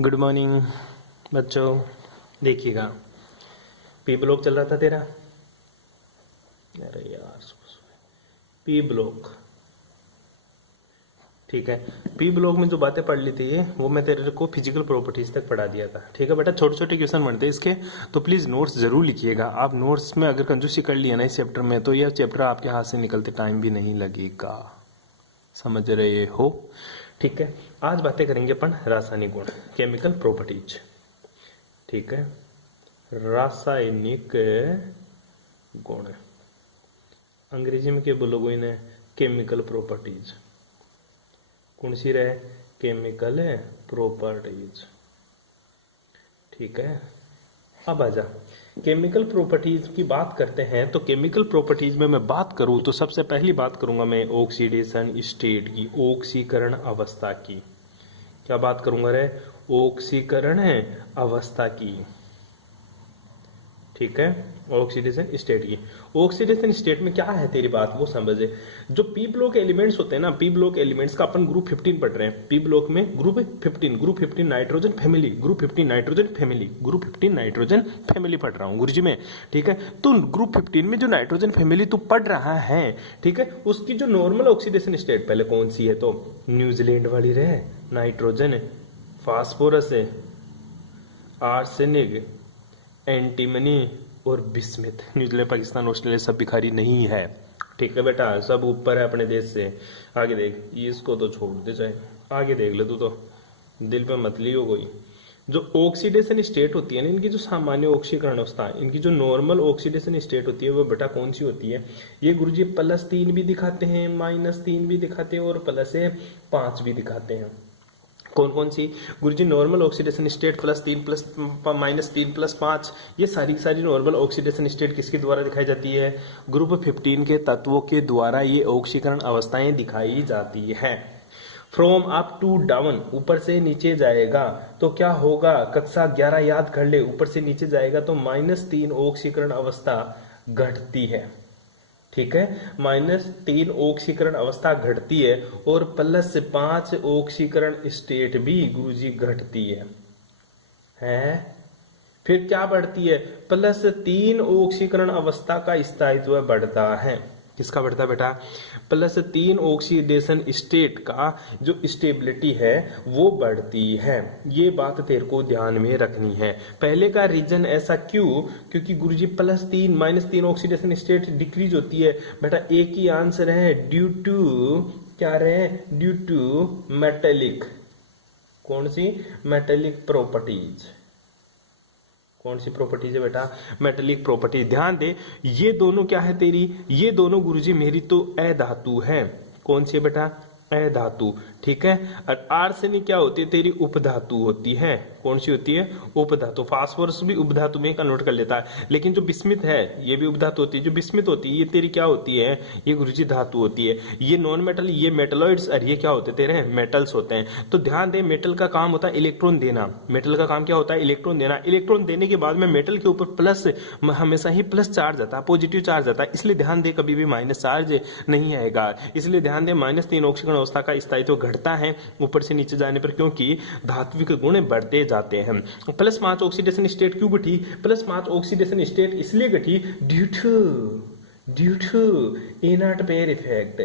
Good morning बच्चों। देखिएगा, P block चल रहा था तेरा। अरे यार, पी ब्लॉक ठीक है। पी ब्लॉक में जो बातें पढ़ ली थी वो मैं तेरे को फिजिकल प्रॉपर्टीज तक पढ़ा दिया था। ठीक है बेटा, छोटे छोटे क्वेश्चन बनते हैं इसके, तो प्लीज नोट्स जरूर लिखिएगा। आप नोट्स में अगर कंजूसी कर लिया ना इस चैप्टर में, तो यह चैप्टर आपके हाथ से निकलते टाइम भी नहीं लगेगा। समझ रहे हो? ठीक है, आज बातें करेंगे अपन रासायनिक गुण, केमिकल प्रॉपर्टीज। ठीक है, रासायनिक गुण अंग्रेजी में क्या बोलोगे इन्हें? Chemical properties. कौन सी रहे? Chemical properties. ठीक है, अब आजा केमिकल प्रॉपर्टीज की बात करते हैं। तो केमिकल प्रॉपर्टीज में मैं बात करूं तो सबसे पहली बात करूंगा मैं ऑक्सीडेशन स्टेट की, ऑक्सीकरण अवस्था की। क्या बात करूंगा रे? ऑक्सीकरण अवस्था की। ठीक है, ऑक्सीडेशन स्टेट की। ऑक्सीडेशन स्टेट में क्या है तेरी बात वो समझे। जो पी ब्लॉक एलिमेंट्स होते हैं ना, पी ब्लॉक एलिमेंट्स का अपन ग्रुप 15 पढ़ रहे हैं। पी ब्लॉक में group 15 nitrogen family, group 15 nitrogen family, group 15 nitrogen family पढ़ रहा हूं गुरुजी में। ठीक है, तो ग्रुप 15 में जो नाइट्रोजन फैमिली तू पढ़ रहा है, ठीक है, उसकी जो नॉर्मल ऑक्सीडेशन स्टेट पहले कौन सी है? तो न्यूजीलैंड वाली रहे, नाइट्रोजन, फास्फोरस, आर्सेनिक, एंटीमनी और बिस्मिथ। न्यूजीलैंड, पाकिस्तान, ऑस्ट्रेलिया सब भिखारी नहीं है। ठीक है बेटा, सब ऊपर है अपने देश से। आगे देख, इसको तो छोड़ दे, चाहे आगे देख ले तू, तो दिल पे मत लियो कोई। जो ऑक्सीडेशन स्टेट होती है ना, इनकी जो सामान्य ऑक्सीकरण अवस्था, इनकी जो नॉर्मल ऑक्सीडेशन स्टेट होती है वो बेटा कौन सी होती है? ये गुरुजी +3 भी दिखाते हैं, -3 भी दिखाते हैं और +5 भी दिखाते हैं। कौन कौन सी गुरुजी? नॉर्मल ऑक्सीडेशन स्टेट +3 -3 +5, ये सारी सारी नॉर्मल ऑक्सीडेशन स्टेट किसके द्वारा दिखाई जाती है? ग्रुप 15 के तत्वों के द्वारा ये ऑक्सीकरण अवस्थाएं दिखाई जाती है। फ्रॉम अप टू डाउन, ऊपर से नीचे जाएगा तो क्या होगा? कक्षा 11 याद कर ले। ऊपर से नीचे जाएगा तो -3 ऑक्सीकरण अवस्था घटती है। ठीक है, -3 ऑक्सीकरण अवस्था घटती है और +5 ऑक्सीकरण स्टेट भी गुरुजी घटती है। फिर क्या बढ़ती है? +3 ऑक्सीकरण अवस्था का स्थायित्व बढ़ता है। किसका बढ़ता है बेटा? +3 ऑक्सीडेशन स्टेट का जो स्टेबिलिटी है वो बढ़ती है। ये बात तेरे को ध्यान में रखनी है। पहले का रीजन ऐसा क्यों? क्योंकि गुरुजी +3 -3 ऑक्सीडेशन स्टेट डिक्रीज होती है। बेटा एक ही आंसर है, ड्यू टू क्या रहे? Due to metallic. कौन सी? Metallic properties. कौन सी प्रॉपर्टीज है बेटा? Metallic property. ध्यान दे, ये दोनों क्या है तेरी? ये दोनों गुरुजी मेरी तो अधातु है। कौन सी है बेटा? अधातु। ठीक है, और आर्सेनिक क्या होती है तेरी? उपधातु होती है। कौन सी होती है? उपधातु। फास्फोरस भी उपधातु में कन्वर्ट कर लेता है। लेकिन जो बिस्मिथ है ये भी उपधातु होती है। जो बिस्मिथ होती है ये तेरी क्या होती है? ये गुरुजी धातु होती है। ये नॉन मेटल, ये मेटलॉइड्स, और ये क्या होते तेरे? मेटल्स होते हैं। तो ध्यान दे, मेटल का काम होता है इलेक्ट्रॉन देना। मेटल का काम क्या होता है? इलेक्ट्रॉन देना। इलेक्ट्रॉन देने के बाद में मेटल के ऊपर प्लस, हमेशा ही प्लस चार्ज आता है, पॉजिटिव चार्ज आता है। इसलिए ध्यान दे, कभी भी माइनस चार्ज नहीं आएगा। इसलिए ध्यान दे, -3 ऑक्सीकरण अवस्था का स्थायित्व घटता है ऊपर से नीचे जाने पर, क्योंकि धात्विक गुण बढ़ते जाते हैं। +5 ऑक्सीडेशन स्टेट क्यों घटी? +5 ऑक्सीडेशन स्टेट इसलिए घटी due to inert pair effect.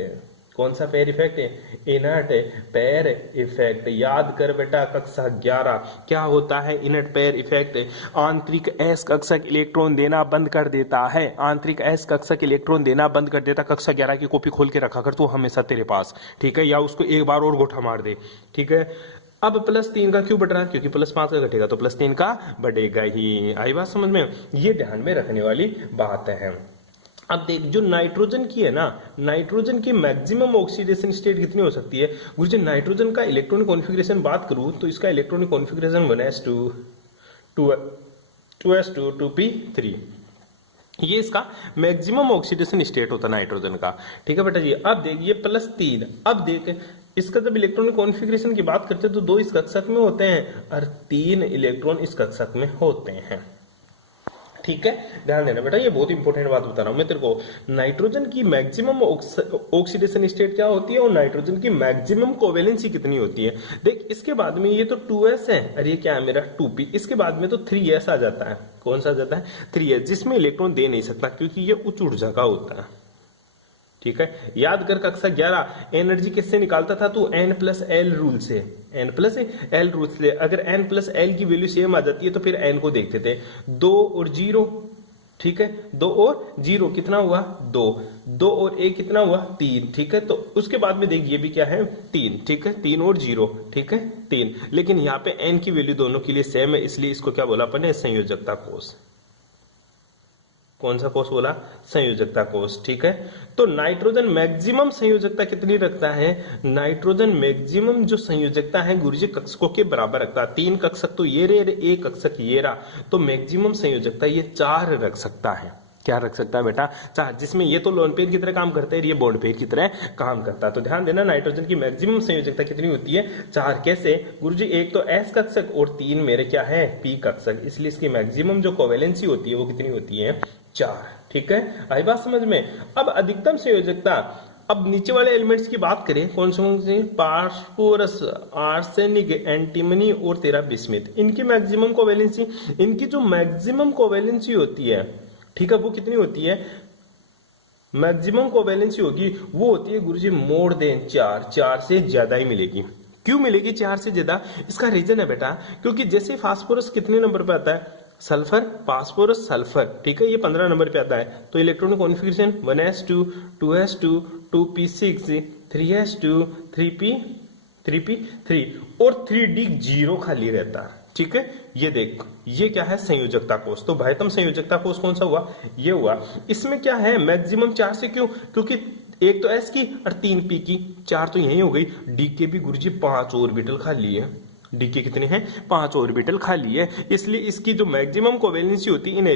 कौन सा पेयर इफेक्ट है? Inert pair effect. याद कर बेटा, कक्षा 11 क्या होता है इनर्ट पेयर इफेक्ट? आंतरिक एस कक्षक इलेक्ट्रॉन देना बंद कर देता है। आंतरिक एस कक्षक इलेक्ट्रॉन देना बंद कर देता। कक्षा 11 की कॉपी खोल के रखा कर तू हमेशा तेरे पास। ठीक है, या उसको एक बार और गोठा मार दे। ठीक है, अब +3 का क्यों बढ़ रहा है? क्योंकि +5 का घटेगा तो +3 का बढ़ेगा ही। आई बात समझ में? ये ध्यान में रखने वाली बात है। अब देख, जो नाइट्रोजन की है ना, नाइट्रोजन की मैक्सिमम ऑक्सीडेशन स्टेट कितनी हो सकती है? गुरुजी नाइट्रोजन का इलेक्ट्रॉनिक कॉन्फ़िगरेशन बात करूं तो इसका electronic configuration 1s2 2s2 2p3, ये इसका मैक्सिमम ऑक्सीडेशन स्टेट होता है नाइट्रोजन का। ठीक है बेटा जी, अब देख ये +3, अब देख इसका जब इलेक्ट्रॉनिक कॉन्फ़िगरेशन की बात करते हैं तो 2 इस कक्षक में होते हैं और 3 इलेक्ट्रॉन इस कक्षक में होते हैं। ठीक है, ध्यान देना बेटा, ये बहुत इंपॉर्टेंट बात बता रहा हूं मैं तेरे को। नाइट्रोजन की मैक्सिमम ऑक्सीडेशन स्टेट क्या होती है और नाइट्रोजन की मैक्सिमम कोवेलेंसी कितनी होती है। देख इसके बाद में ये तो 2s है और ये क्या है मेरा 2p, इसके बाद में तो 3s आ जाता है। कौन सा आ जाता है? 3s, जिसमें इलेक्ट्रॉन दे नहीं सकता क्योंकि ये उच्च ऊर्जा का होता है। ठीक है, याद कर कक्षा 11 एनर्जी किससे निकालता था तू? N+L रूल से। N+L रूल से अगर N+L की वैल्यू सेम आ जाती है तो फिर N को देखते थे 2 और 0। ठीक है, 2 और 0 कितना हुआ? 2। 2 और 1 कितना हुआ? 3। ठीक है, तो उसके बाद में देख ये भी क्या है? 3। ठीक है, 3 और 0, ठीक है 3। लेकिन यहाँ पे N की वैल्यू दोनों के लिए सेम है, इसलिए इसको क्या बोला अपन ने? संयोजकता कोष। कौन सा कोष बोला? संयोजकता कोष। ठीक है, तो नाइट्रोजन मैक्सिमम संयोजकता कितनी रखता है? नाइट्रोजन मैक्सिमम जो संयोजकता है गुरुजी कक्षकों के बराबर रखता है। 3 कक्षक तो ये रे, एक कक्षक ये रहा, तो मैक्सिमम संयोजकता ये 4 रख सकता है। क्या रख सकता है बेटा? 4, जिसमें ये तो लोन पेयर की तरह काम करता है, ये बॉन्ड पेयर की तरह काम करता है। तो ध्यान देना, नाइट्रोजन की मैक्सिमम संयोजकता कितनी होती है? 4। कैसे गुरुजी? एक तो S कक्षक और 3 मेरे क्या है? P कक्षक, इसलिए इसकी मैक्सिमम जो कोवेलेंसी होती है वो कितनी होती है? 4। ठीक है, आई बात समझ में? अब अधिकतम संयोजकता, अब नीचे वाले एलिमेंट्स की बात करें, कौन से? फास्फोरस, आर्सेनिक, एंटीमनी और तेरा बिस्मिथ। इनकी मैक्सिमम कोवेलेंसी, इनकी जो मैक्सिमम कोवेलेंसी होती है, ठीक है, वो कितनी होती है? मैक्सिमम कोवेलेंसी होगी वो होती है गुरुजी मोर देन 4। 4 से ज्यादा ही मिलेगी। क्यों मिलेगी 4 से ज्यादा? इसका रीजन है बेटा, क्योंकि जैसे फास्फोरस कितने नंबर पे आता है? सल्फर, फास्फोरस, सल्फर, ठीक है, ये 15 नंबर पे आता है। तो electronic configuration 1s2 2s2 2p6 3s2 3p3 और 3d 0 खाली रहता है। ठीक है, ये देख, ये क्या है? संयोजकता कोष। तो बाह्यतम संयोजकता कोष कौन सा हुआ? ये हुआ। इसमें क्या है? मैक्सिमम 4 से, क्यों? क्योंकि एक तो S की और 3 P की, 4 तो यही हो गई। D के भी गुरुजी 5 ऑर्बिटल खाली है। डी के कितने हैं? 5 ऑर्बिटल खाली है, इसलिए इसकी जो मैक्सिमम कोवेलेंसी होती है इन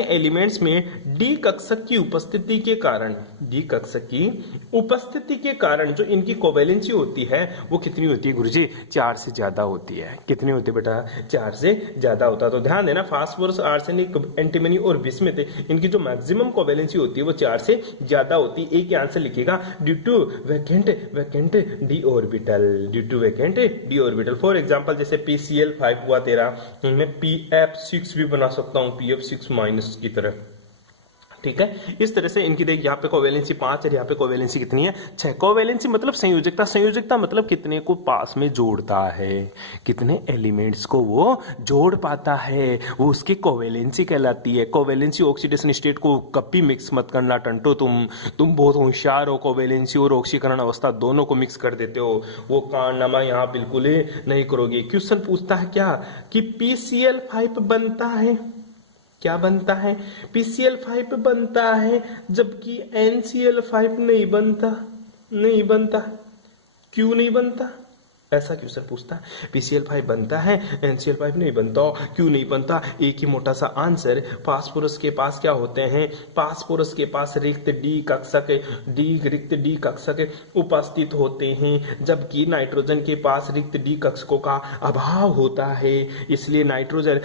एलिमेंट्स में डी कक्षक की उपस्थिति के कारण, डी कक्षक की उपस्थिति के कारण जो इनकी कोवेलेंसी होती है वो कितनी होती है गुरुजी? 4 से ज्यादा होती है। कितनी होती है बेटा? 4 से ज्यादा होता है। तो ध्यान देना, फास्फोरस, आर्सेनिक, एंटीमनी और बिस्मिथ, इनकी जो मैक्सिमम कोवेलेंसी होती है वो 4 से ज्यादा होती है। एक आंसर लिखेगा due to vacant D orbital, due to vacant D orbital. For example जैसे PCl5 हुआ तेरा, मैं PF6 भी बना सकता हूं, PF6 माइनस की तरह। ठीक है, इस तरह से इनकी देख, यहाँ पे कोवेलेंसी 5 है, यहाँ पे कोवेलेंसी कितनी है? 6। कोवेलेंसी मतलब संयोजकता मतलब कितने को पास में जोड़ता है, कितने एलिमेंट्स को वो जोड़ पाता है, वो उसकी कोवेलेंसी कहलाती है। कोवेलेंसी ऑक्सीडेशन स्टेट को कभी मिक्स मत करना टंटो, तुम बहुत होशियार हो, कोवेलेंसी और ऑक्सीकरण अवस्था दोनों को मिक्स कर देते हो, वो कारनामा यहाँ बिल्कुल ही नहीं करोगे। क्वेश्चन पूछता है क्या कि PCl5 बनता है, क्या बनता है? PCl5 बनता है, जबकि NCl5 नहीं बनता। क्यों नहीं बनता? ऐसा क्वेश्चन पूछता है। PCl5 बनता है, NCl5 नहीं बनता, क्यों नहीं बनता? एक ही मोटा सा आंसर, फास्फोरस के पास क्या होते हैं? फास्फोरस के पास रिक्त डी कक्षक उपस्थित होते हैं, जबकि नाइट्रोजन के पास रिक्त डी कक्षकों का अभाव होता है। इसलिए nitrogen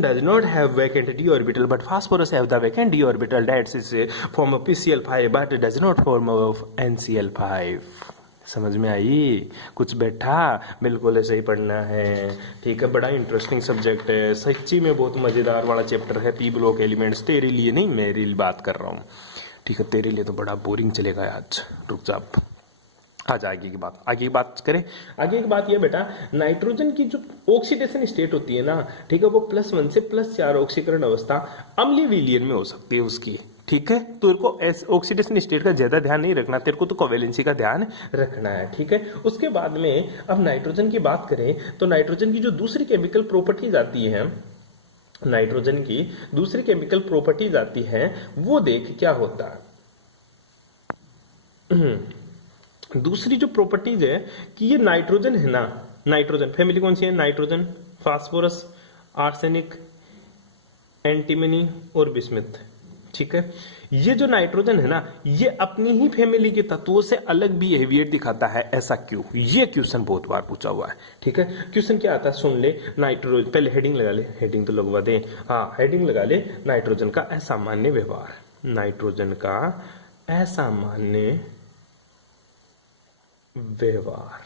does not have vacant D orbital, but phosphorus have the vacant D orbital, that's is form of PCl5 but does not form of NCl5। समझ में आई? कुछ बैठा? बिल्कुल ऐसे ही पढ़ना है। ठीक है, बड़ा इंटरेस्टिंग सब्जेक्ट है, सच्ची में बहुत मजेदार वाला चैप्टर है। पी ब्लॉक एलिमेंट्स, तेरे लिए नहीं, मेरे लिए बात कर रहा हूँ। ठीक है, तेरे लिए तो बड़ा बोरिंग चलेगा आज, रुक जा। आज आगे की बात करें। आगे की बात यह बेटा, नाइट्रोजन की जो ऑक्सीडेशन स्टेट होती है ना, ठीक है, वो +1 से +4 ऑक्सीकरण अवस्था अम्लीय विलयन में हो सकती है उसकी। ठीक है, तो तेरे को ऑक्सीडेशन स्टेट का ज्यादा ध्यान नहीं रखना, तेरे को तो कोवेलेंसी का ध्यान रखना है। ठीक है, उसके बाद में अब नाइट्रोजन की बात करें तो नाइट्रोजन की जो दूसरी केमिकल प्रॉपर्टीज आती है, नाइट्रोजन की दूसरी केमिकल प्रॉपर्टीज आती है, वो देख क्या होता है। दूसरी जो प्रॉपर्टीज है कि ये नाइट्रोजन है ना, नाइट्रोजन फैमिली कौन सी है? नाइट्रोजन, फास्फोरस, आर्सेनिक, एंटीमनी और बिस्मिथ। ठीक है। ये जो नाइट्रोजन है ना, ये अपनी ही फैमिली के तत्वों से अलग बिहेवियर दिखाता है, ऐसा क्यों? ये क्वेश्चन बहुत बार पूछा हुआ है। ठीक है, क्वेश्चन क्या आता है सुन ले। नाइट्रोजन, पहले हेडिंग लगा ले, हेडिंग तो लगवा दे, हाँ हेडिंग लगा ले, नाइट्रोजन का असामान्य व्यवहार। नाइट्रोजन का असामान्य व्यवहार,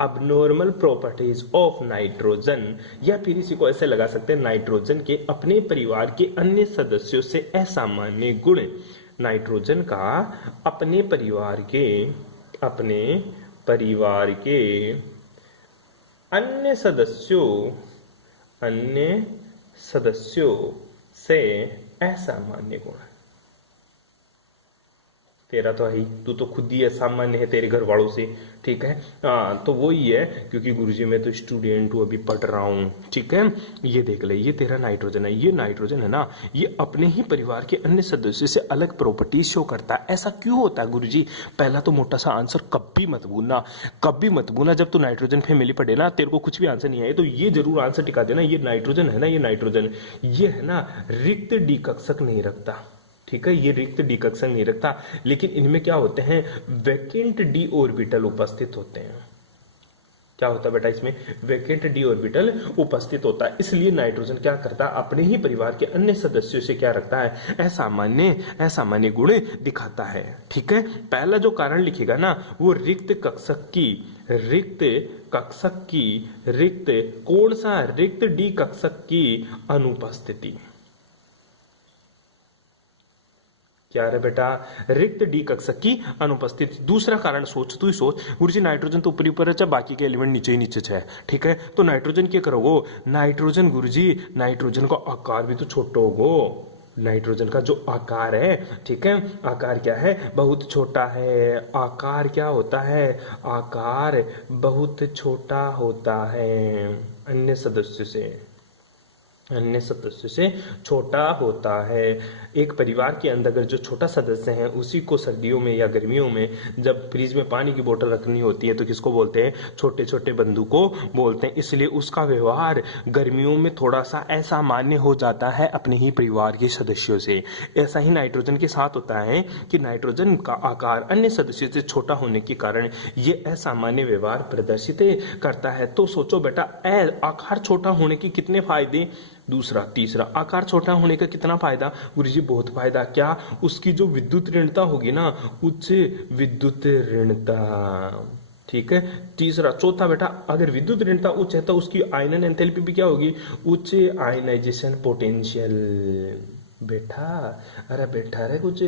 अबनॉर्मल प्रॉपर्टीज ऑफ नाइट्रोजन, या फिर इसी को ऐसे लगा सकते हैं, नाइट्रोजन के अपने परिवार के अन्य सदस्यों से असामान्य गुण। नाइट्रोजन का अपने परिवार के अन्य सदस्यों से असामान्य गुण। तेरा तो है ही, तू तो खुद ही असामान्य है तेरे घर वालों से। ठीक है, हाँ तो वो ही है, क्योंकि गुरुजी मैं तो स्टूडेंट हूँ, अभी पढ़ रहा हूँ। ठीक है, ये देख ले, ये तेरा नाइट्रोजन है। ये नाइट्रोजन है ना, ये अपने ही परिवार के अन्य सदस्यों से अलग प्रॉपर्टी शो करता है। ऐसा क्यों होता है गुरुजी? पहला तो मोटा सा आंसर कभी मत भूलना, कभी मत भूलना। जब तू नाइट्रोजन फैमिली पढ़े ना, तेरे को कुछ भी आंसर नहीं आए तो ये जरूर आंसर टिका देना। ये नाइट्रोजन है ना, ये नाइट्रोजन, ये है ना रिक्त डी कक्षक नहीं रखता। ठीक है, ये रिक्त डी कक्षक नहीं रखता, लेकिन इनमें क्या होते हैं, वैकेंट डी ऑर्बिटल उपस्थित होते हैं। क्या होता है बेटा, इसमें वैकेंट डी ऑर्बिटल उपस्थित होता है। इसलिए नाइट्रोजन क्या करता है, अपने ही परिवार के अन्य सदस्यों से क्या रखता है, असामान्य गुण दिखाता है। ठीक है, पहला जो कारण लिखेगा ना, वो रिक्त कौन सा, रिक्त डी कक्षक की अनुपस्थिति। क्या है बेटा, रिक्त डी कक्षक की अनुपस्थिति। दूसरा कारण सोच, तू ही सोच, गुरुजी नाइट्रोजन तो ऊपर ऊपर है, बाकी के एलिमेंट नीचे ही नीचे है। ठीक है, तो नाइट्रोजन क्या करोगो, नाइट्रोजन गुरुजी, नाइट्रोजन का आकार भी तो छोटा होगो। नाइट्रोजन का जो आकार है, ठीक है, आकार क्या है, बहुत छोटा है। आकार क्या होता है, आकार बहुत छोटा होता है, अन्य सदस्य से छोटा होता है। एक परिवार के अंदर अगर जो छोटा सदस्य है, उसी को सर्दियों में या गर्मियों में जब फ्रिज में पानी की बोतल रखनी होती है तो किसको बोलते हैं, छोटे छोटे बंधु को बोलते हैं। इसलिए उसका व्यवहार गर्मियों में थोड़ा सा असामान्य हो जाता है अपने ही परिवार के सदस्यों से। ऐसा ही नाइट्रोजन के साथ होता है कि नाइट्रोजन का आकार अन्य सदस्यों से छोटा होने के कारण ये असामान्य व्यवहार प्रदर्शित करता है। तो सोचो बेटा, आकार छोटा होने के कितने फायदे, दूसरा तीसरा, आकार छोटा होने का कितना फायदा, गुरुजी बहुत फायदा। क्या, उसकी जो विद्युत ऋणता होगी ना, उच्च विद्युत ऋणता। ठीक है, तीसरा, चौथा बेटा, अगर विद्युत ऋणता उच्च है तो उसकी आयनन एंथैल्पी भी क्या होगी, उच्च आयनाइजेशन पोटेंशियल। बेटा, अरे बैठा रहे कुछ।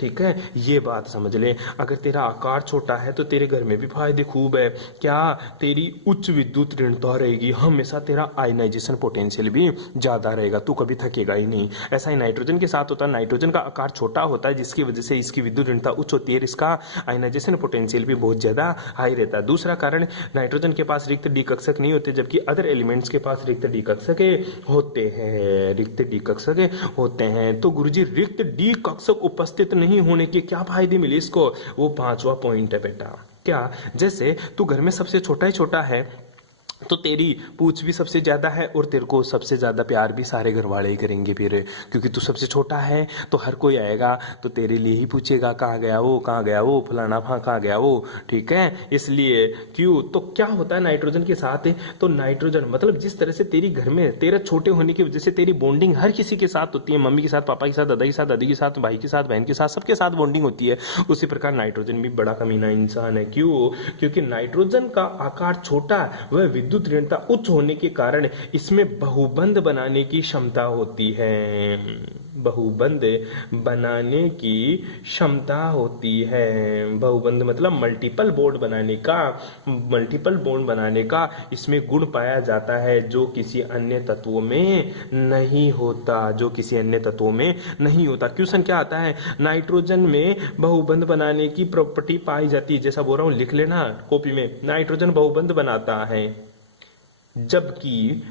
ठीक है, ये बात समझ ले, अगर तेरा आकार छोटा है तो तेरे घर में भी फायदे खूब है। क्या, तेरी उच्च विद्युत ऋणता रहेगी, हमेशा तेरा आयनाइजेशन पोटेंशियल भी ज्यादा रहेगा, तू कभी थकेगा ही नहीं। ऐसा ही नाइट्रोजन के साथ होता है, नाइट्रोजन का आकार छोटा होता है जिसकी वजह से इसकी विद्युत ऋणता उच्च होती है, इसका आयनाइजेशन पोटेंशियल भी बहुत ज्यादा हाई रहता है। दूसरा कारण, नाइट्रोजन के पास रिक्त डी कक्षक नहीं होते, जबकि अदर एलिमेंट्स के पास रिक्त डी कक्षक होते हैं। तो गुरुजी, रिक्त डी कक्षक उपस्थित नहीं होने के क्या फायदे मिले इसको, वो पांचवा पॉइंट है बेटा। क्या, जैसे तू घर में सबसे छोटा ही छोटा है तो तेरी पूछ भी सबसे ज्यादा है और तेरे को सबसे ज्यादा प्यार भी सारे घर वाले ही करेंगे फिर, क्योंकि तू सबसे छोटा है तो हर कोई आएगा तो तेरे लिए ही पूछेगा, कहाँ गया वो फलाना, कहाँ गया वो। ठीक है, इसलिए क्यों, तो क्या होता है नाइट्रोजन के साथ, तो नाइट्रोजन मतलब जिस तरह से तेरी घर में तेरा छोटे होने की वजह से तेरी बॉन्डिंग हर किसी के साथ होती है, मम्मी के साथ, पापा के साथ, दादा के साथ, दादी के साथ, भाई के साथ, बहन के साथ, सबके साथ बॉन्डिंग होती है, उसी प्रकार नाइट्रोजन भी बड़ा कमीना इंसान है। क्यों, क्योंकि नाइट्रोजन का आकार छोटा, वह विद्युत ऋणता उच्च होने के कारण इसमें बहुबंध बनाने की क्षमता होती है, बहुबंध बनाने की क्षमता होती है। बहुबंध मतलब मल्टीपल बॉन्ड बनाने का इसमें गुण पाया जाता है, जो किसी अन्य तत्वों में नहीं होता, क्वेश्चन क्या आता है, नाइट्रोजन में बहुबंध बनाने की प्रॉपर्टी पाई जाती है, जैसा बोल रहा हूं लिख लेना कॉपी में, नाइट्रोजन बहुबंध बनाता है, जबकि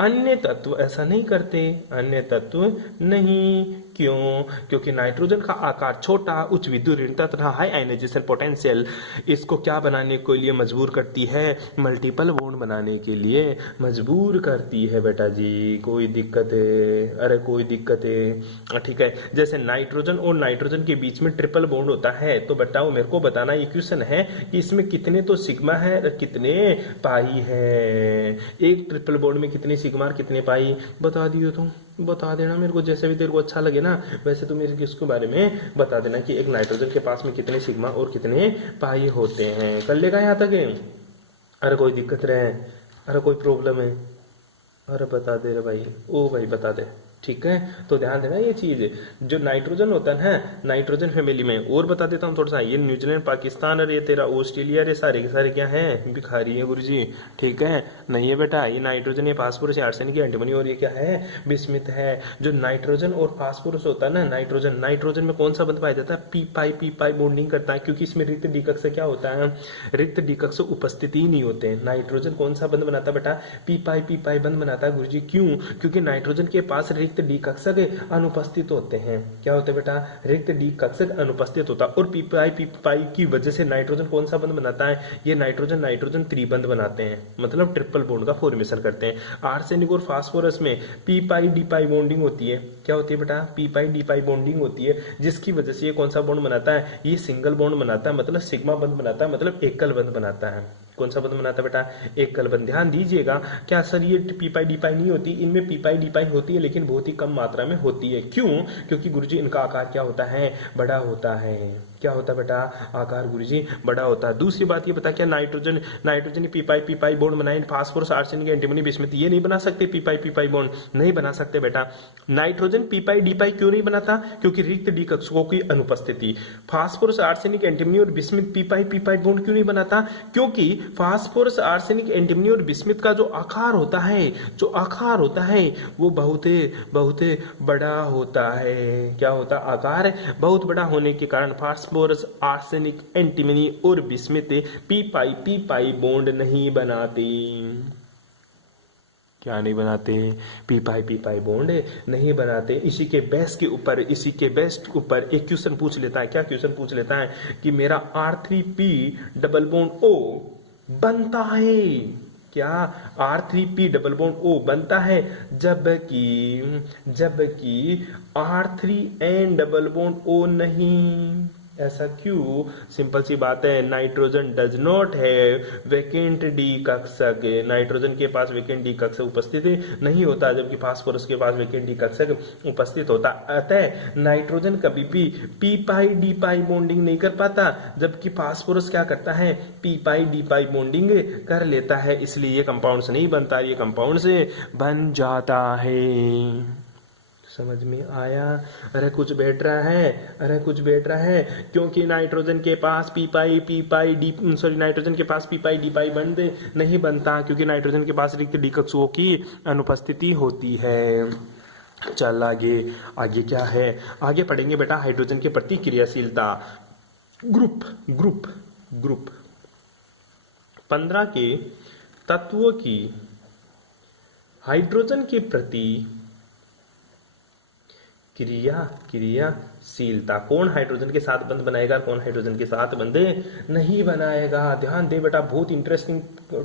अन्य तत्व ऐसा नहीं करते, अन्य तत्व नहीं क्यों? क्योंकि नाइट्रोजन का आकार छोटा, उच्च विद्युत ऋणता तथा हाई आयनाइजेशन पोटेंशियल इसको क्या बनाने के लिए मजबूर करती है? मल्टीपल बॉन्ड बनाने के लिए मजबूर करती है बेटा जी। कोई दिक्कत है? अरे कोई दिक्कत है? ठीक है, जैसे नाइट्रोजन और नाइट्रोजन के बीच में ट्रिपल बॉन्ड होता है, तो बताओ मेरे को बताना, ये क्वेश्चन है कि इसमें कितने तो सिग्मा है और कितने पाई है। एक ट्रिपल बॉन्ड में कितने सिग्मा और कितने पाई बता दियो तुम, बता देना मेरे को, जैसे भी तेरे को अच्छा लगे ना वैसे तुम मेरे इसके बारे में बता देना कि एक नाइट्रोजन के पास में कितने सिग्मा और कितने पाई होते हैं। कर लेगा यहाँ तक? अरे कोई दिक्कत रहे? अरे कोई प्रॉब्लम है? अरे बता दे रे भाई, ओ भाई बता दे। ठीक है, तो ध्यान देना ये चीज, जो नाइट्रोजन होता है नाइट्रोजन फैमिली में, और बता देता हूँ थोड़ा सा, ये न्यूजीलैंड, पाकिस्तान और ये तेरा ऑस्ट्रेलिया, ये सारे के सारे क्या है? भिखारी है गुरुजी। ठीक है, नहीं है बेटा, ये नाइट्रोजन, ये फास्फोरस, आर्सेनिक, एंटीमनी, और ये क्या है? बिस्मिथ है। जो नाइट्रोजन और फास्फोरस होता है ना, नाइट्रोजन, नाइट्रोजन में कौन सा बंध पाया जाता है? पी पाई बॉन्डिंग करता है, क्योंकि इसमें रिक्त डी कक्षक क्या होता है? रिक्त डी कक्षक उपस्थिति ही नहीं होते। नाइट्रोजन कौन सा बंध बनाता है बेटा? पी पाई बंध बनाता है गुरुजी। क्यों? क्योंकि नाइट्रोजन के पास रिक्त डी कक्षक अनुपस्थित होते हैं। क्या होते हैं बेटा? रिक्त डी कक्षक अनुपस्थित होता है। और पी पाई की वजह से नाइट्रोजन कौन सा बंध बनाता है? ये नाइट्रोजन त्रिबंध बनाते हैं, मतलब ट्रिपल बॉन्ड का फॉर्मेशन करते हैं। आर्सेनिक और फास्फोरस में पी पाई डी पाई बॉन्डिंग होती है। क्या होती है बेटा? पी पाई डी पाई बॉन्डिंग होती है, जिसकी वजह से ये कौन सा बॉन्ड बनाता है? ये सिंगल बॉन्ड बनाता है, मतलब सिग्मा बंध बनाता है, मतलब एकल बंध बनाता है। कौन सा बंध बनाता है बेटा? एकल बंध। ध्यान दीजिएगा, क्या सर ये पी पाई डी पाई नहीं होती? इनमें पी पाई डी पाई होती है, लेकिन बहुत ही कम मात्रा में होती है। क्यों? क्योंकि गुरुजी इनका आकार क्या होता है? बड़ा होता है। क्या होता है बेटा? आकार गुरुजी बड़ा होता है। दूसरी बात ये बता, क्या नाइट्रोजन पी पाई बॉन्ड बनाए, फास्फोरस, आर्सेनिक, एंटीमनी, बिस्मिथ ये नहीं बना सकते? पी पाई बॉन्ड नहीं बना सकते बेटा। नाइट्रोजन पी पाई डी पाई क्यों नहीं बनाता? क्योंकि रिक्त डी कक्षकों की अनुपस्थिति। फास्फोरस, आर्सेनिक, एंटीमनी और बिस्मिथ पी पाई बॉन्ड क्यों नहीं बनाता? क्योंकि फास्फोरस, आर्सेनिक, एंटीमनी और बिस्मिथ का जो आकार होता है वो बहुत बड़ा होता है। क्या होता? आकार बहुत बड़ा होने के कारण फास्फोरस, आर्सेनिक, एंटीमनी और बिस्मिथ पी पाई बॉन्ड नहीं बनाते। क्या नहीं बनाते? पी पाई बॉन्ड नहीं बनाते। इसी के बेस के ऊपर एक क्वेश्चन पूछ लेता है। क्या क्वेश्चन पूछ लेता है? कि मेरा R3P डबल बॉन्ड O बनता है। क्या? R3P डबल बॉन्ड O बनता है, जबकि R3N डबल बॉन्ड O नहीं। ऐसा क्यों? सिंपल सी बात है, nitrogen does not have vacant d कक्षक। नाइट्रोजन के पास वैकेंट डी कक्षक उपस्थित नहीं होता, जबकि फास्फोरस के पास वैकेंट डी कक्षक उपस्थित होता। अतः नाइट्रोजन कभी भी पी पाई डी पाई बॉन्डिंग नहीं कर पाता, जबकि फास्फोरस क्या करता है? पी पाई डी पाई बॉन्डिंग कर लेता है। इसलिए ये कंपाउंड से नहीं बनता, ये कंपाउंड से बन जाता है। समझ में आया? अरे कुछ बैठ रहा है, क्योंकि नाइट्रोजन के पास नाइट्रोजन के पास पी पाई डी पाई बंध नहीं बनता, क्योंकि नाइट्रोजन के पास रिक्त डी कक्षकों की अनुपस्थिति होती है। चल आगे क्या है? आगे पढ़ेंगे बेटा हाइड्रोजन के प्रति क्रियाशीलता। ग्रुप 15 के तत्वों की हाइड्रोजन के प्रति क्रियाशीलता। कौन हाइड्रोजन के साथ बंध बनाएगा, कौन हाइड्रोजन के साथ बंध नहीं बनाएगा? ध्यान दे बेटा, बहुत इंटरेस्टिंग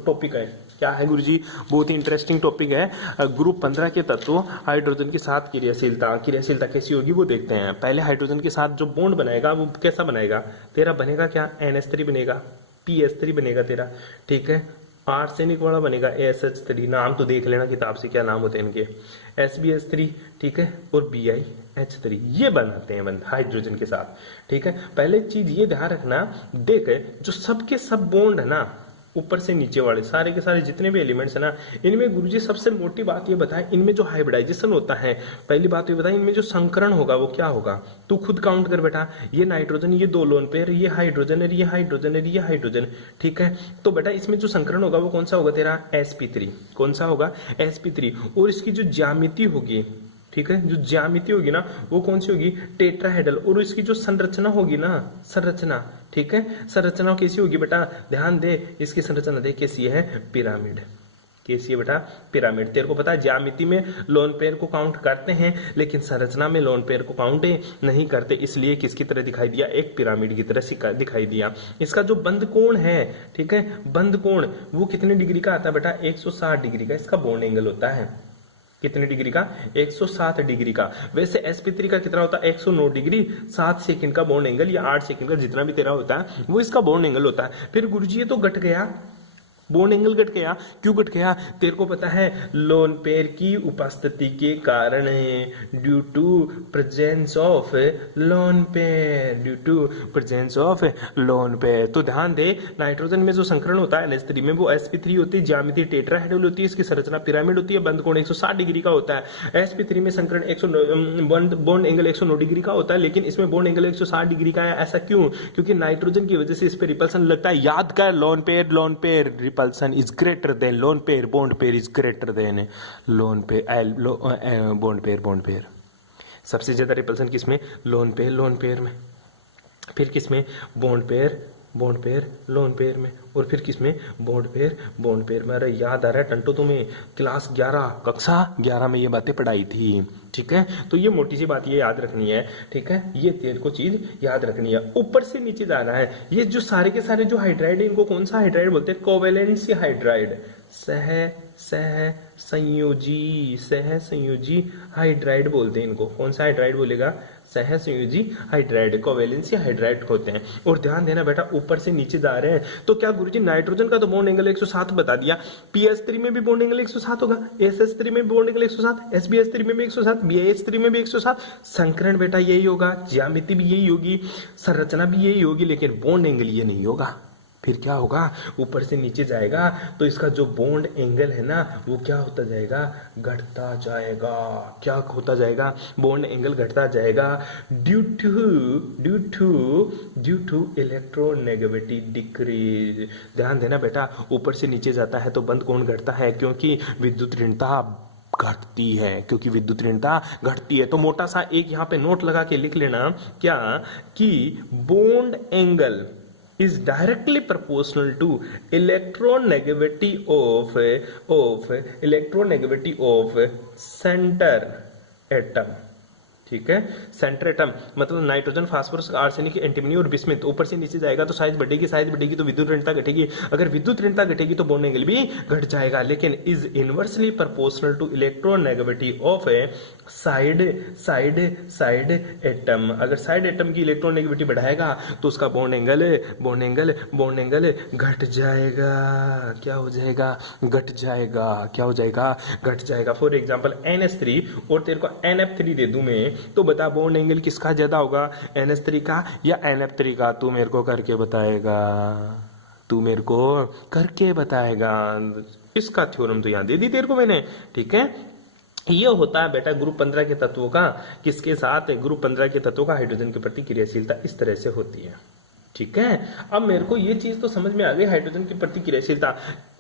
टॉपिक है। क्या है गुरुजी? बहुत ही इंटरेस्टिंग टॉपिक है। ग्रुप 15 के तत्व हाइड्रोजन के साथ क्रियाशीलता कैसी होगी वो देखते हैं। पहले हाइड्रोजन के साथ जो बॉन्ड बनाएगा वो कैसा बनेगा? तेरा बनेगा क्या? NH3 बनेगा, PH3 बनेगा तेरा। ठीक है, आर्सेनिक वाला बनेगा ASH3। नाम तो देख लेना किताब से क्या नाम होते हैं इनके। SbH3, ठीक है, और BiH3 ये बनाते हैं बंद हाइड्रोजन के साथ। ठीक है, पहले चीज ये ध्यान रखना, देख जो सबके सब बॉन्ड है ना, ऊपर से नीचे वाले सारे के सारे जितने भी एलिमेंट्स है ना, इनमें गुरुजी सबसे मोटी बात ये बताए, इनमें जो हाइब्रिडाइजेशन होता है, पहली बात ये बताए, इनमें जो संकरण होगा वो क्या होगा? तू खुद काउंट कर बेटा, ये नाइट्रोजन, ये 2 लोन पेयर, ये हाइड्रोजन है, ये हाइड्रोजन है, ये हाइड्रोजन। ठीक है, तो बेटा इसमें जो संकरण होगा वो कौन सा होगा तेरा? sp3। कौन सा होगा? sp3। और इसकी जो ज्यामिति होगी, ठीक है, जो ज्यामिति होगी ना वो कौन सी होगी? टेट्राहेड्रल। और इसकी जो संरचना होगी ना, संरचना, ठीक है, संरचना कैसी होगी बेटा? ध्यान दे, इसकी संरचना देख कैसी है? पिरामिड। कैसी है बेटा? पिरामिड। तेरे को पता है ज्यामिति में लोन पेयर को काउंट करते हैं लेकिन संरचना में लोन पेयर को काउंट नहीं करते, इसलिए किसकी तरह दिखाई दिया? एक पिरामिड की तरह दिखाई दिया। इसका जो बंद कोण है, ठीक है, बंद कोण वो कितने डिग्री का आता है बेटा? 160 डिग्री का इसका बॉन्ड एंगल होता है। कितने डिग्री का? 160 डिग्री का। वैसे sp3 का कितना होता है? 109 डिग्री। 7 सेकंड का बॉन्ड एंगल या 8 सेकंड का जितना भी तेरा होता है वो इसका बॉन्ड एंगल होता है। फिर गुरुजी ये तो घट गया, बॉन्ड एंगल घट गया। क्यों घट गया? तेरे को पता है लोन पेयर की उपस्थिति के कारण है, due to presence of lone pair, due to presence of lone pair. तो ध्यान दे, नाइट्रोजन में जो संकरण होता है NH3 में वो sp3 होती है, ज्यामिति टेट्राहेड्रल होती है, इसकी संरचना पिरामिड होती है, बंद कोण 160 डिग्री का होता है। sp3 में संकरण बॉन्ड एंगल 109 डिग्री का होता है लेकिन इसमें बॉन्ड एंगल 160 डिग्री का है। ऐसा क्यों? क्योंकि नाइट्रोजन की वजह से इस पर रिपल्सन लगता है। याद कर, lone pair repulsion is greater than lone pair, bond pair is greater than lone pair, bond pair। सबसे ज्यादा रिपल्सन किसमें? लोन पेयर में। फिर किसमें? बॉन्ड पेयर लोन पेयर में। और फिर किसमें? बॉन्ड पेयर में। अरे याद आ रहा है टंटो तुम्हें, क्लास 11 कक्षा 11 में ये बातें पढ़ाई थी, ठीक है। तो ये मोटी सी बात ये याद रखनी है, ठीक है, ये तेरे को चीज याद रखनी है। ऊपर से नीचे जाना है। ये जो सारे के सारे जो हाइड्राइड है इनको कौन सा हाइड्राइड बोलते हैं? कोवेलेंसी हाइड्राइड, सहसंयोजी हाइड्राइड बोलते हैं इनको। कौन सा हाइड्राइड बोलेगा? सहसंयोजी हाइड्राइड, कोवेलेंसी हाइड्राइड होते हैं। और ध्यान देना बेटा, ऊपर से नीचे जा रहे हैं तो क्या गुरुजी नाइट्रोजन का तो बॉन्ड एंगल 107 बता दिया, pH3 में भी बॉन्ड एंगल 107 होगा, SH3 में बॉन्ड एंगल 107, SbH3 में भी 107, BH3 में भी 107। संकरण बेटा यही होगा, ज्यामिति भी यही होगी, संरचना भी यही होगी, लेकिन बॉन्ड एंगल ये नहीं होगा। फिर क्या होगा? ऊपर से नीचे जाएगा तो इसका जो बॉन्ड एंगल है ना वो क्या होता जाएगा? घटता जाएगा। क्या होता जाएगा? बॉन्ड एंगल घटता जाएगा ड्यू टू इलेक्ट्रोनेगेटिविटी डिक्रीज। ध्यान देना बेटा, ऊपर से नीचे जाता है तो बंद कोण घटता है क्योंकि विद्युत ऋणता घटती है, क्योंकि विद्युत ऋणता घटती है। तो मोटा सा एक यहाँ पे नोट लगा के लिख लेना, क्या कि bond angle is directly proportional to electronegativity of center atom। ठीक है, सेंटर एटम मतलब नाइट्रोजन, फास्फोरस, आर्सेनिक, एंटीमनी और बिस्मिथ। ऊपर से नीचे जाएगा तो साइज बढ़ेगी तो विद्युत ऋणता घटेगी। अगर विद्युत ऋणता घटेगी तो बॉन्ड एंगल भी घट जाएगा, लेकिन is inversely proportional to electronegativity of a side atom. अगर साइड एटम की इलेक्ट्रोनेगेटिविटी बढ़ाएगा तो उसका बॉन्ड एंगल घट जाएगा। क्या हो जाएगा? घट जाएगा। क्या हो जाएगा? घट जाएगा। फॉर एग्जाम्पल NH3 और तेरे को NF3 दे दूं मैं, तो बता बॉन्ड एंगल किसका ज्यादा होगा? NH3 का या NF3 का? तू मेरे को करके बताएगा। इसका थ्योरम तो यहाँ दे दी तेरे को मैंने, ठीक है। ये होता है बेटा ग्रुप 15 के तत्वों का, किसके साथ? ग्रुप 15 के तत्वों का हाइड्रोजन के प्रति क्रियाशीलता इस तरह से होती है, ठीक है। अब मेरे को ये चीज तो समझ में आ गई, हाइड्रोजन की प्रति क्रियाशीलता।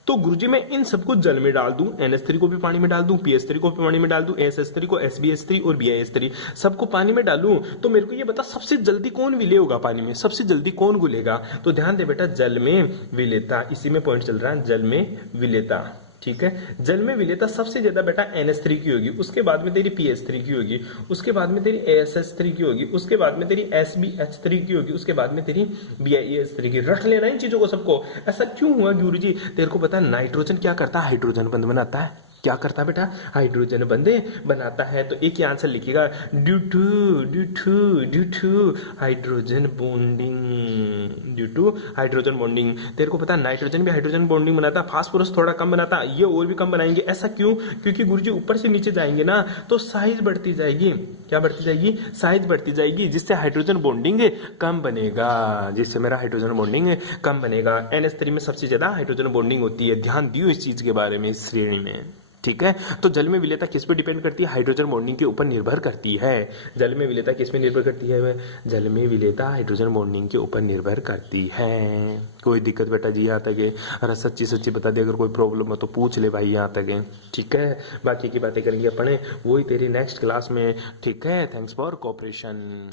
तो गुरुजी मैं इन सबको जल में डाल दूं, NH3 को भी पानी में डाल दूं, PH3 को भी पानी में डाल दूं, SH3 को, SbH3 और BiH3 सबको पानी में डालूं, तो मेरे को ये बता सबसे जल्दी कौन विलय होगा पानी में? सबसे जल्दी कौन घुलेगा? तो ध्यान दे बेटा, जल में विलेयता, इसी में पॉइंट चल रहा है, जल में विलेयता, ठीक है। जल में विलेयता सबसे ज्यादा बेटा NH3 की होगी, उसके बाद में तेरी PH3 की होगी, उसके बाद में तेरी SH3 की होगी, उसके बाद में तेरी SbH3 की होगी, उसके बाद में तेरी BiH3 की। रख लेना इन चीजों को सबको। ऐसा क्यों हुआ गुरुजी? तेरे को पता है नाइट्रोजन क्या करता है? हाइड्रोजन बंध बनाता है। क्या करता है बेटा? हाइड्रोजन बंधे बनाता है। तो एक ही आंसर लिखिएगा, ड्यू टू हाइड्रोजन बॉन्डिंग। तेरे को पता है नाइट्रोजन भी हाइड्रोजन बॉन्डिंग बनाता है, फास्फोरस थोड़ा कम बनाता है, ये और भी कम बनाएंगे। ऐसा क्यों? क्योंकि गुरुजी ऊपर से नीचे जाएंगे ना तो साइज बढ़ती जाएगी। क्या बढ़ती जाएगी? साइज बढ़ती जाएगी, जिससे हाइड्रोजन बॉन्डिंग कम बनेगा, जिससे मेरा हाइड्रोजन बॉन्डिंग कम बनेगा। NH3 में सबसे ज्यादा हाइड्रोजन बॉन्डिंग होती है। ध्यान दियो इस चीज के बारे में, इस श्रेणी में, ठीक है। तो जल में विलेयता किस पे डिपेंड करती है? हाइड्रोजन बॉन्डिंग के ऊपर निर्भर करती है। जल में विलेयता किस पे निर्भर करती है? जल में विलेयता हाइड्रोजन बॉन्डिंग के ऊपर निर्भर करती है। कोई दिक्कत बेटा जी यहाँ तक है? अरे सच्ची बता दे, अगर कोई प्रॉब्लम हो तो पूछ ले भाई, यहाँ तक है, ठीक है। बाकी की बातें करेंगे अपन वही तेरी नेक्स्ट क्लास में, ठीक है। Thanks for cooperation.